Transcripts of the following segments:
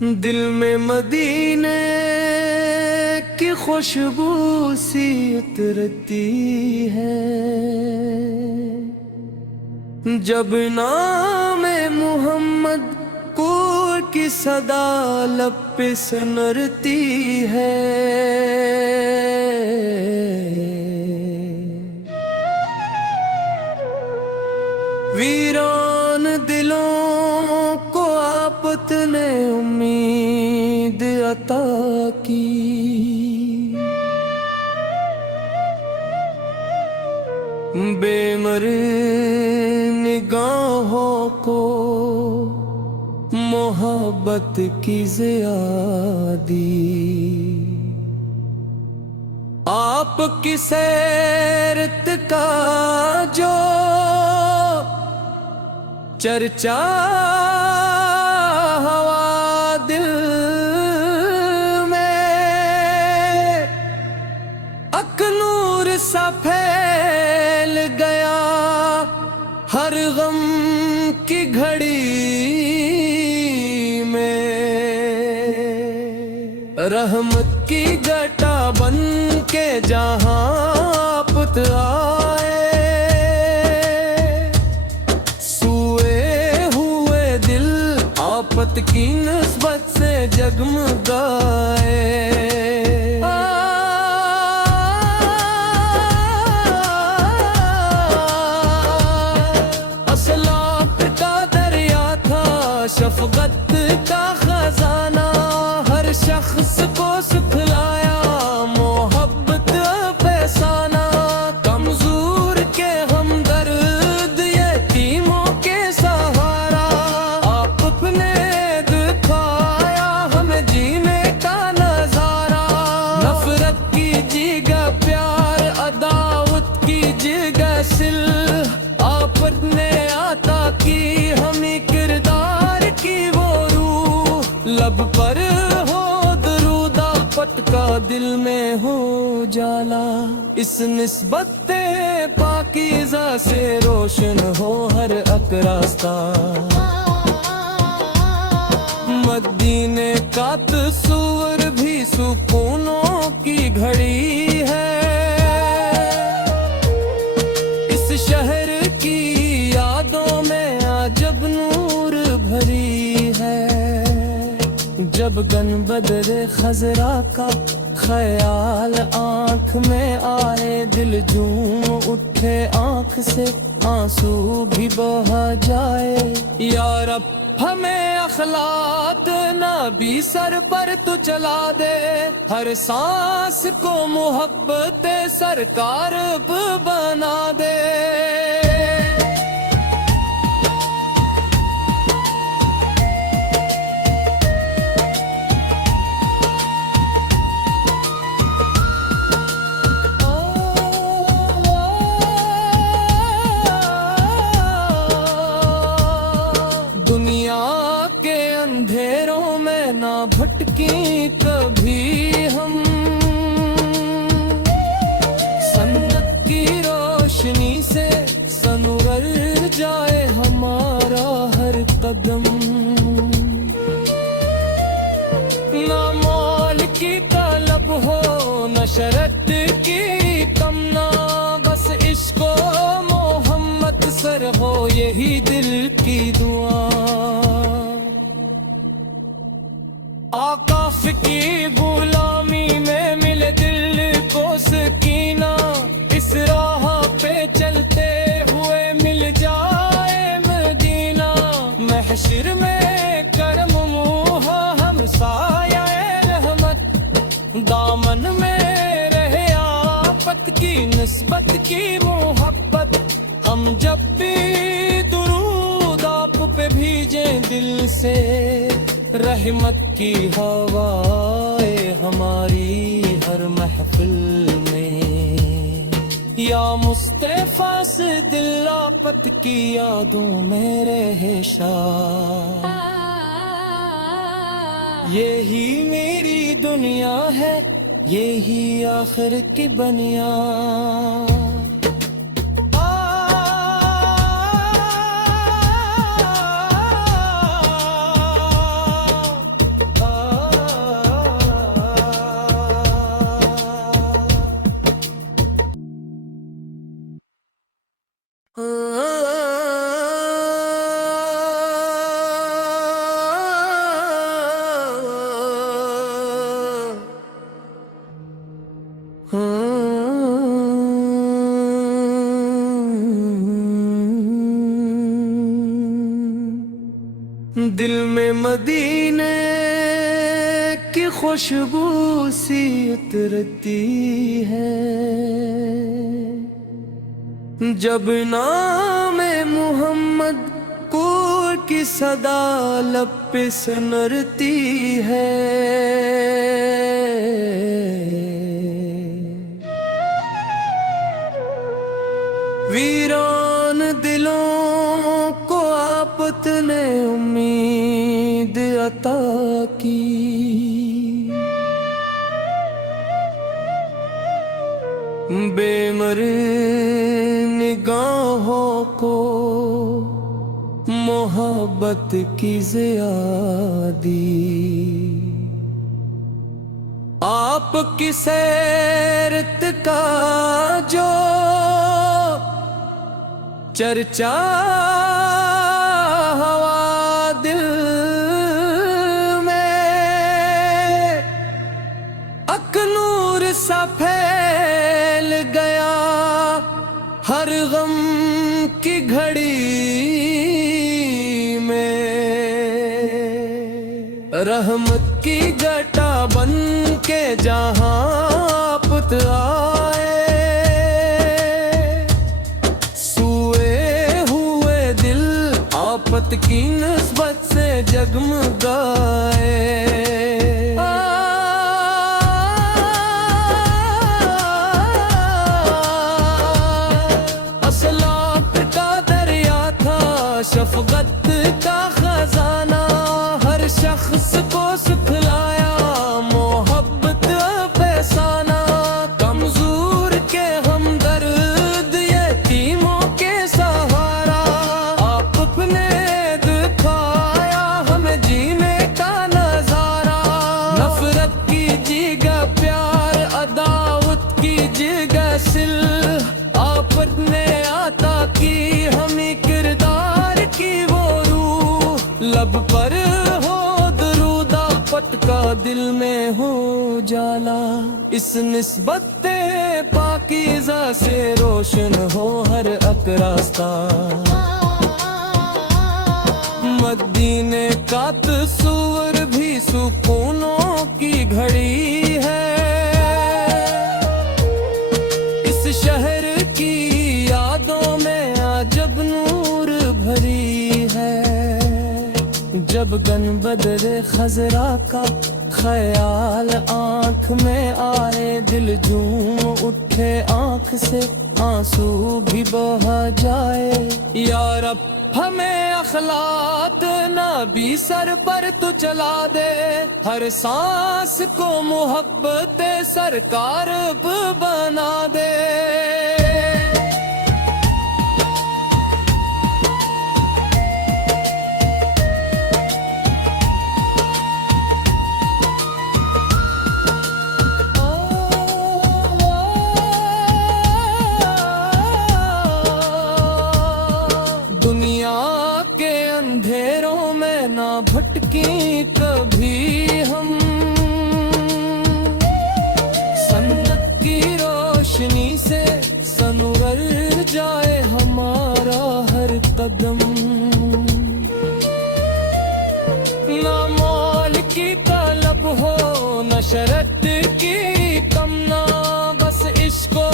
दिल में मदीने की खुशबू सी उतरती है जब नाम मोहम्मद को की सदा लब पे सुनरती है। वीरान दिलों को आपत ने उम्मीद अता की, बेमर निगाहों को मोहब्बत की ज़ियादी। आपकी सैरत का जो चर्चा हवा दिल में अकनूर सा फैल गया, हर गम की घड़ी में रहमत की घटा बन के जहां आपत आए, आपत की निस्बत से जगमगाए। असलात का दरिया था, शफकत का खजाना, हर शख्स को सुखलाया मोहब्बत फैसाना। कमजोर के हमदर्द यतीमों के सहारा, आपने दिखाया हमें जीने का नजारा। नफरत कीजिएगा प्यार, अदावत कीजिएगा सिल, आपने आता की हमें किरदार की वो रूह। लब पर हो दरूदा पटका, दिल में हो जाला, इस निस्बत पाकीज़ा से रोशन हो हर एक रास्ता। मदीने का तस्वीर भी सुकूनों की घड़ी है, इस शहर की यादों में अजब नूर भरी है। जब गनबदरे खजरा का ख्याल आँख में आए, दिल झूम उठे आँख से आंसू भी बहा जाए। या रब हमें अखलात नबी सर पर तू चला दे, हर सांस को मोहब्बत सरकार बना दे। दुनिया के अंधेरों में ना भटकी कभी हम, सन्नत की रोशनी से सनवर जाए हमारा हर कदम। ना मौल की तलब हो न शरत की तमन्ना, बस इश्क मोहम्मद सर हो यही दिल की दुआ। आकाफ की गुलामी में मिले दिल को सकीना, इस राह पे चलते हुए मिल जाए मदीना। महशर में करम मुँह हम साया रहमत, दामन में रहे आपत की निस्बत की मोहब्बत। हम जब भी दुरूद आप पे भीजे दिल से, रहमत की हवाएं हमारी हर महफिल में। या मुस्तफा से दिल आपत की यादों में रहे शाद। यही मेरी दुनिया है, यही आखिर की बनियाद। दिल में मदीने की खुशबू सी उतरती है जब नाम मोहम्मद को की सदा लब पे सुनरती है। वीरान दिलों को आपत ने उम्मीद अता की, बेमर निगाहों को मोहब्बत की ज़ियादी। आपकी सैरत का जो चर्चा हवा दिल में अकनूर सा फैल गया हर गम की घड़ी में। रहमत की घटा बन के जहां आपत आए, आपत की निस्बत से जगमगाए। असलात का दरिया था शफकत का खजाना, हर शख्स को सुखलाया मोहब्बत फैसाना। कमजोर के हमदर्द यतीमों के सहारा, आप अपने दिखाया हमें जीने का नजारा। नफरत की जगह प्यार, अदावत की जगह सिल, आपने आता की हमें किरदार की वो रूह। लब पर हो दरूद आपत का दिल में हो जाला, इस निस्बत पाकीज़ा से रोशन हो हर एक रास्ता। मदीने का तस्वीर भी सुकूनों की घड़ी है, इस शहर की यादों में अजब नूर भरी है। जब गन बदरे खजरा का ख्याल आंख में आए, दिल झूम उठे आंख से आंसू भी बहा जाए। या रब हमें अखलात नबी सर पर तू चला दे, हर सांस को मोहब्बत सरकार बना दे। दुनिया के अंधेरों में ना भटकी कभी हम, सन्नत की रोशनी से सनवर जाए हमारा हर कदम। ना मौल की तलब हो न शरत की तमन्ना, बस इश्को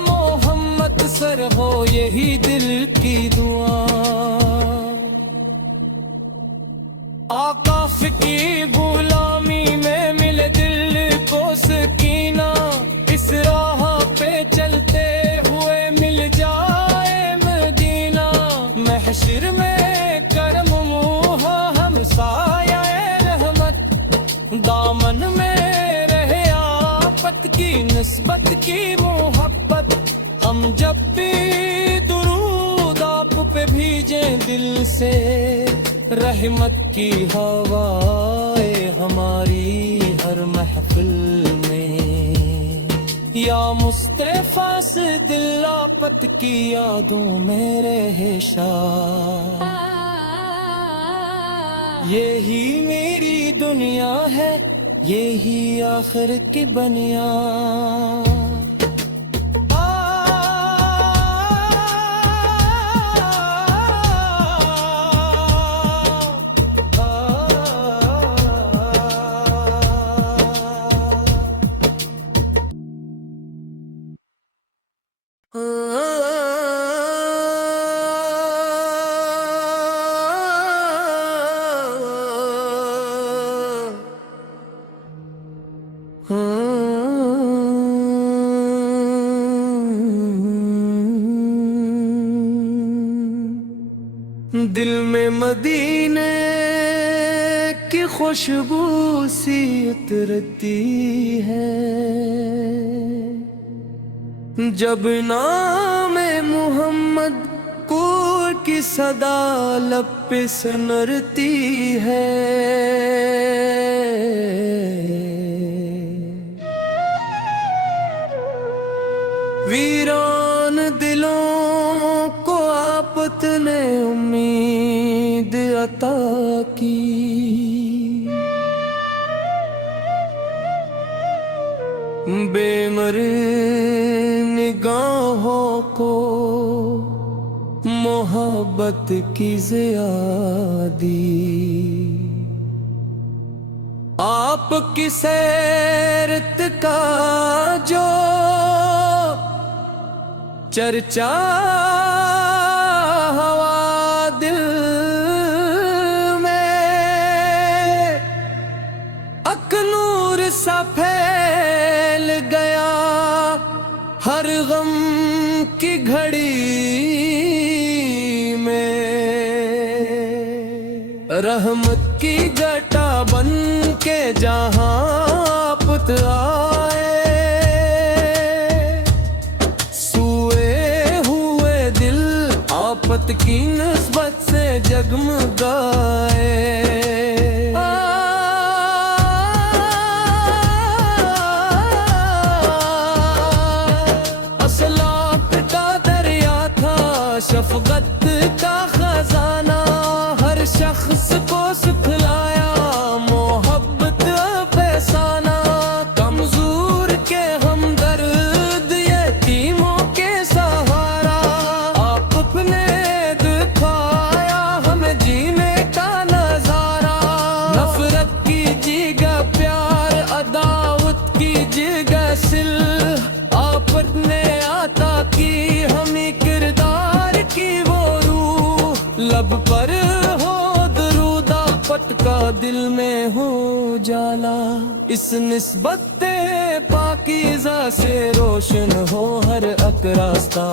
मोहम्मद सर हो यही दिल की दुआ। आका की गुलामी में मिले दिल को सकीना, इस राह पे चलते हुए मिल जाए मदीना। महशर में करम मुँह हम साया रहमत, दामन में रहे आपत की निस्बत की मोहब्बत। हम जब भी दुरूद आप पे भीजे दिल से, रहमत की हवाएं हमारी हर महफिल में। या मुस्तफा से दिल आपत की यादों में रहे शाद। यही मेरी दुनिया है, यही आखिर की बनिया। दिल में मदीने की खुशबू सी उतरती है, जब नाम मोहम्मद कूर की सदा लब पे सुनरती है। वीरान दिलों को आपत ने उम्मीद अता की, बेमर निगाहों को मोहब्बत की ज़ियादी। आपकी सैरत का जो चर्चा हवा दिल में अकनूर सा फैल गया, हर गम की घड़ी में रहमत की घटा बन के जहां आपत आए, आपत की निस्बत से जगमगाए। असलाप का दरिया था, शफकत का खजाना, हर शख्स को सिखलाया मोहब्बत फैसाना। कमजोर के हमदर्द, यतीमों के सहारा, आप अपने दिखाया हमें जीने का नजारा। नफरत की जगह प्यार, अदावत की जगह सिल, आपने आता की हमें किरदार की वो रूह। लब पर हो दरूदा पटका, दिल में हो जाला, इस निस्बत पाकीज़ा से रोशन हो हर एक रास्ता।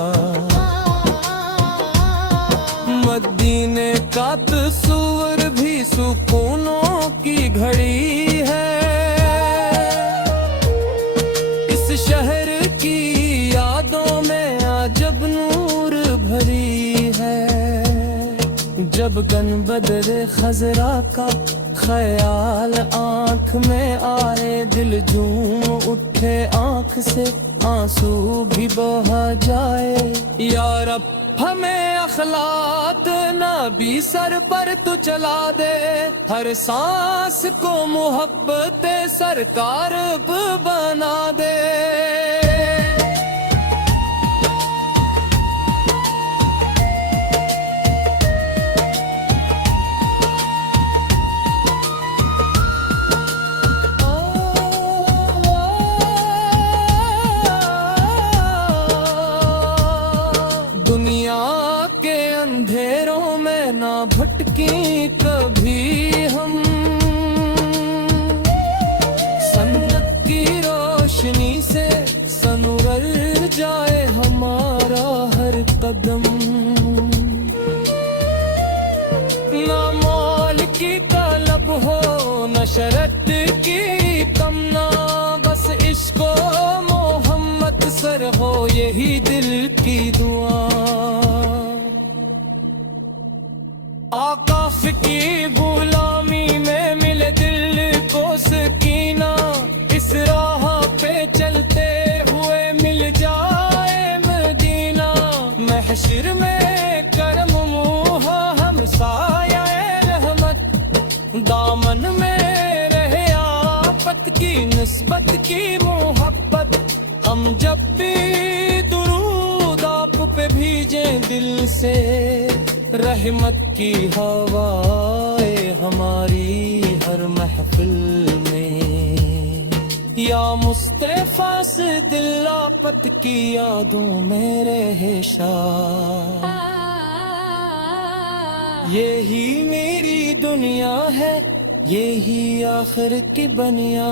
मदीने का तस्वीर भी सुकूनों की घड़ी है, इस शहर की यादों में अजब नूर भरी है। जब गनबदरे खजरा का ख्याल आँख में आए, दिल झूम उठे आँख से आंसू भी बहा जाए। या रब हमें अखलात नबी सर पर तू चला दे, हर सांस को मोहब्बत सरकार बना दे। दुनिया के अंधेरों में ना भटकी कभी हम, सन्नत की रोशनी से सनवर जाए हमारा हर कदम। ना मौल की तलब हो, न शरत की तमन्ना, बस इश्क मोहम्मद सर हो यही दिल की दुआ। आकाफ की गुलामी में मिले दिल को सकीना, इस राह पे चलते हुए मिल जाए मदीना। महशर में करम मुँह हम साया रहमत, दामन में रहे आपत की निस्बत की मोहब्बत। हम जब भी दुरूद आप पे भीजे दिल से, रहमत की हवाएं हमारी हर महफिल में। या मुस्तफा से दिल आपत की यादों में रहे शाद। यही मेरी दुनिया है, यही आखिर की बनिया।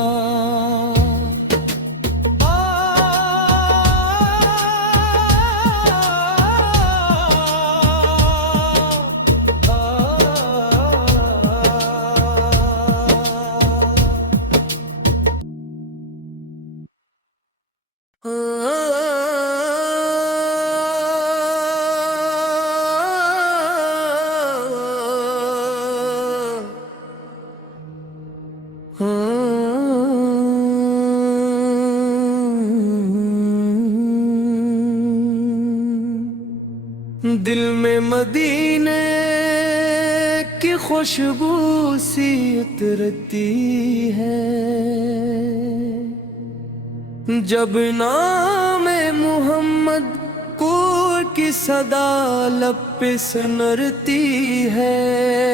दिल में मदीने की खुशबू सी उतरती है, जब नाम मोहम्मद की सदा लब पे सुनरती है।